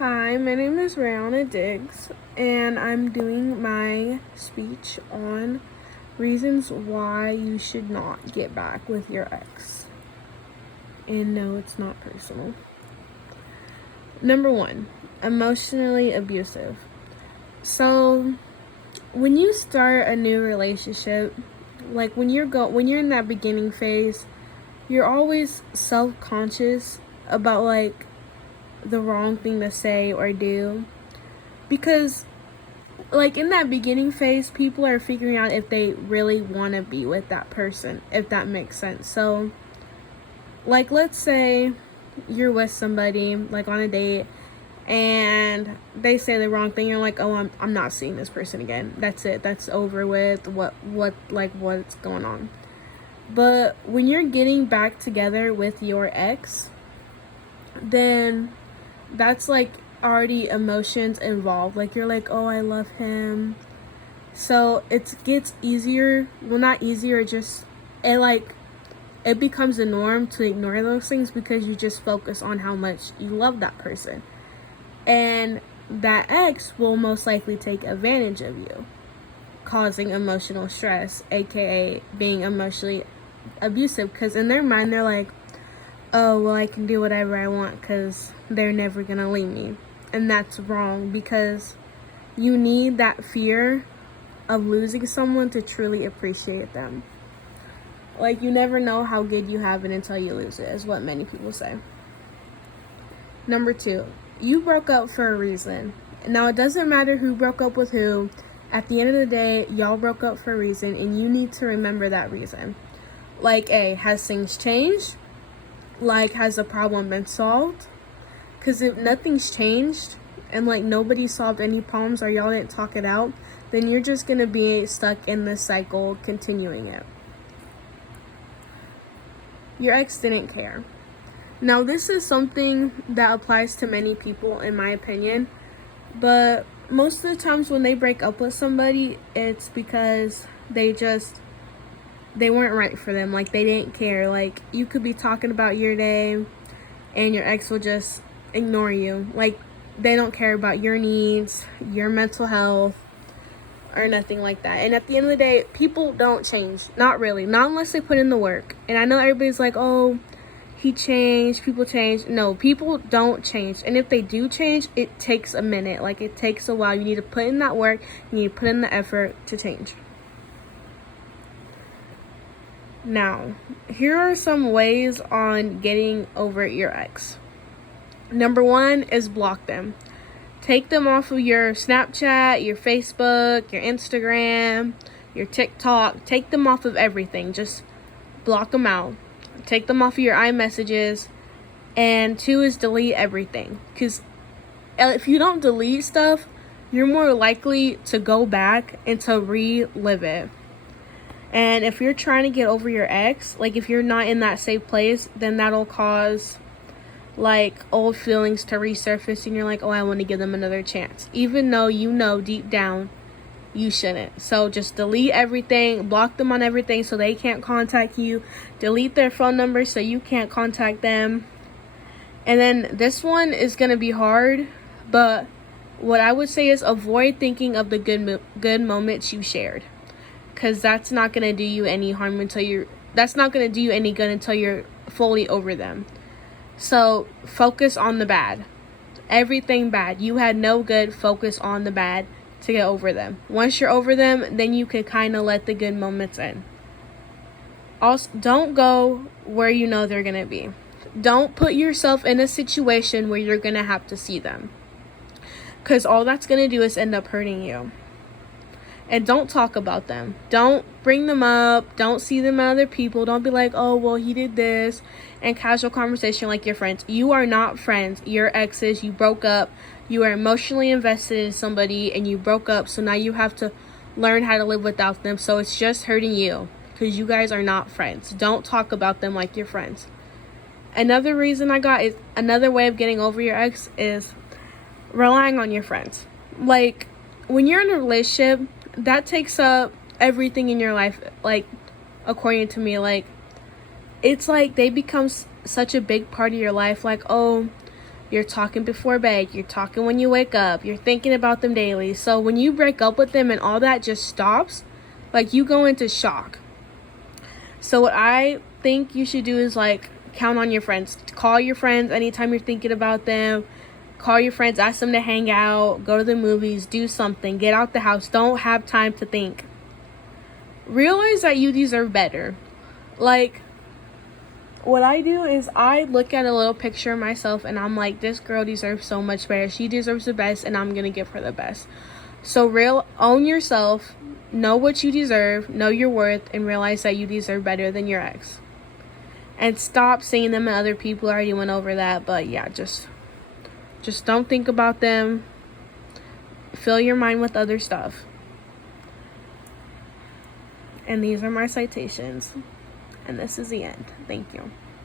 Hi, my name is Rihanna Diggs, and I'm doing my speech on reasons why you should not get back with your ex. And no, it's not personal. Number one, emotionally abusive. So, when you start a new relationship, like when you're in that beginning phase, you're always self-conscious about like the wrong thing to say or do, because like in that beginning phase, people are figuring out if they really want to be with that person, if that makes sense. So like let's say you're with somebody like on a date and they say the wrong thing. You're like, oh, I'm not seeing this person again, that's it, that's over with, what's going on. But when you're getting back together with your ex, then that's like already emotions involved. Like you're like, oh, I love him. So it gets easier. Well, not easier, just it becomes the norm to ignore those things because you just focus on how much you love that person. And that ex will most likely take advantage of you, causing emotional stress, aka being emotionally abusive, because in their mind they're like, oh, well, I can do whatever I want because they're never gonna leave me. And that's wrong, because you need that fear of losing someone to truly appreciate them. Like, you never know how good you have it until you lose it, is what many people say. Number two, you broke up for a reason. Now, it doesn't matter who broke up with who. At the end of the day, y'all broke up for a reason, and you need to remember that reason. Like, has things changed? Like, has the problem been solved? Because if nothing's changed and like nobody solved any problems or y'all didn't talk it out, then you're just gonna be stuck in this cycle, continuing it. Your ex didn't care. Now, this is something that applies to many people, in my opinion, but most of the times when they break up with somebody, it's because they weren't right for them. Like, they didn't care. Like, you could be talking about your day and your ex will just ignore you. Like, they don't care about your needs, your mental health, or nothing like that. And at the end of the day, people don't change. Not really. Not unless they put in the work. And I know everybody's like, oh, he changed, people change. No, people don't change. And if they do change, it takes a minute. Like, it takes a while. You need to put in that work. You need to put in the effort to change. Now, here are some ways on getting over your ex. Number one is block them. Take them off of your Snapchat, your Facebook, your Instagram, your TikTok. Take them off of everything. Just block them out. Take them off of your iMessages. And two is delete everything. Because if you don't delete stuff, you're more likely to go back and to relive it. And if you're trying to get over your ex, like if you're not in that safe place, then that'll cause like old feelings to resurface and you're like, oh, I want to give them another chance, even though you know deep down you shouldn't. So just delete everything, block them on everything so they can't contact you, delete their phone number so you can't contact them. And then this one is going to be hard, but what I would say is avoid thinking of the good moments you shared, because that's not going to do you any harm that's not going to do you any good until you're fully over them. So focus on the bad. Everything bad. You had no good, focus on the bad to get over them. Once you're over them, then you can kind of let the good moments in. Also, don't go where you know they're going to be. Don't put yourself in a situation where you're going to have to see them, because all that's going to do is end up hurting you. And don't talk about them. Don't bring them up. Don't see them at other people. Don't be like, oh, well, he did this. And casual conversation like your friends. You are not friends. You're exes. You broke up. You are emotionally invested in somebody and you broke up. So now you have to learn how to live without them. So it's just hurting you because you guys are not friends. Don't talk about them like your friends. Another reason another way of getting over your ex is relying on your friends. Like, when you're in a relationship, that takes up everything in your life. Like, according to me, like, it's like they become such a big part of your life. Like, oh, You're talking before bed. You're talking when you wake up. You're thinking about them daily. So when you break up with them and all that just stops, like, you go into shock. So what I think you should do is, like, count on your friends. Call your friends anytime you're thinking about them. Call your friends, ask them to hang out, go to the movies, do something, get out the house. Don't have time to think. Realize that you deserve better. Like, what I do is I look at a little picture of myself and I'm like, this girl deserves so much better. She deserves the best and I'm gonna give her the best. So own yourself, know what you deserve, know your worth, and realize that you deserve better than your ex. And stop seeing them and other people. I already went over that, but yeah, just don't think about them. Fill your mind with other stuff. And these are my citations. And this is the end. Thank you.